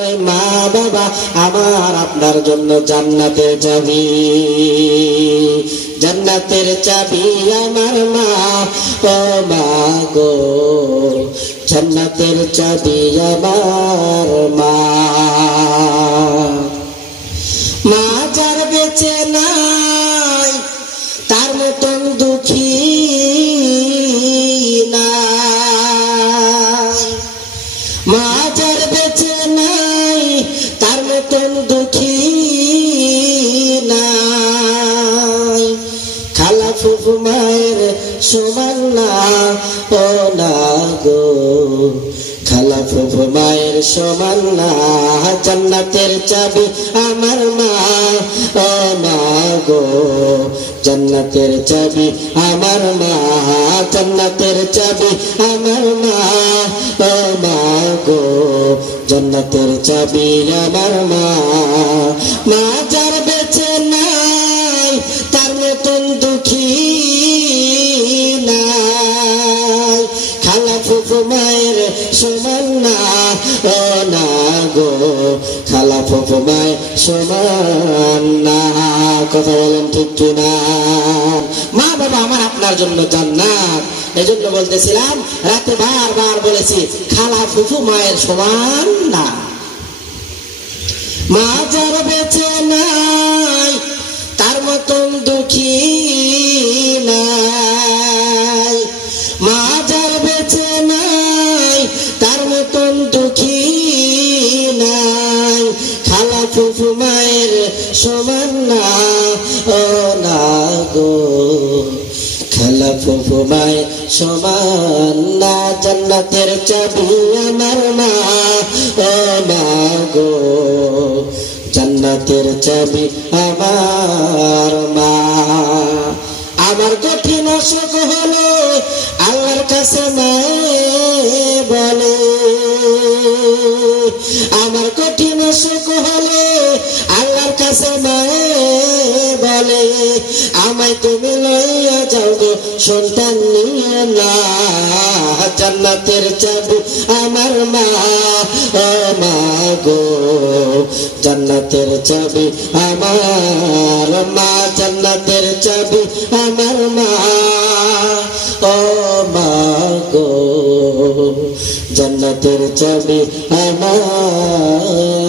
মা বাবা আমার আপনার জন্য জান্নাতের চাবি, জান্নাতের চাবি আমার মা ও মা গো, জান্নাতের চাবি আমার মা। মা যার বেঁচে নাই তার মতন দুঃখী নাই, মা যার বেঁচে নাই তার মতন দুঃখী নাই, খালা ফুফু মায়ের সমান না ও না গো, খালা ফুফু মায়ের সমান না, জান্নাতের চাবি আমার মা ও মা গো, জান্নাতের চাবি আমার মা, জান্নাতের চাবি আমার মা ও মা গো, জান্নাতের চাবি আমার মা। মা যার বেঁচে নাই তার মতন দুঃখী নাই, খালা ফুফু মায়ের সমান না ও না গো, খালা ফুফু মায়ের সমান না। কথা বলেন ঠিক কিনা? মা বাবা আমার আপনার জন্য জান্নাত। এই জন্য বলতেছিলাম, রাতে বারবার বলেছি খালা ফুফু মায়ের সমান না। মা যার বেঁচে নাই তার মতন দুঃখী নাই, মা যার বেঁচে নাই তার মতন দুঃখী নাই, খালা ফুফু মায়ের সমান না ও না গো, খালা ফুফু মায়ের সমান না, জান্নাতের চাবি আমার মা ও মা গো, জান্নাতের চাবি আমার মা। আমার কঠিন অসুখ হলো আল্লাহর কাছে মায়ে বলে, আমার কঠিন অসুখ হলে আল্লাহর কাছে মায়ে বলে, আমায় তুমি লইয়া যাও গো সন্তান নিয়ে না, জান্নাতের চাবি আমার মা ও মা গো, জান্নাতের চাবি আমার মা, জান্নাতের চাবি আমার মা ও মা গো, জান্নাতের চাবি আমার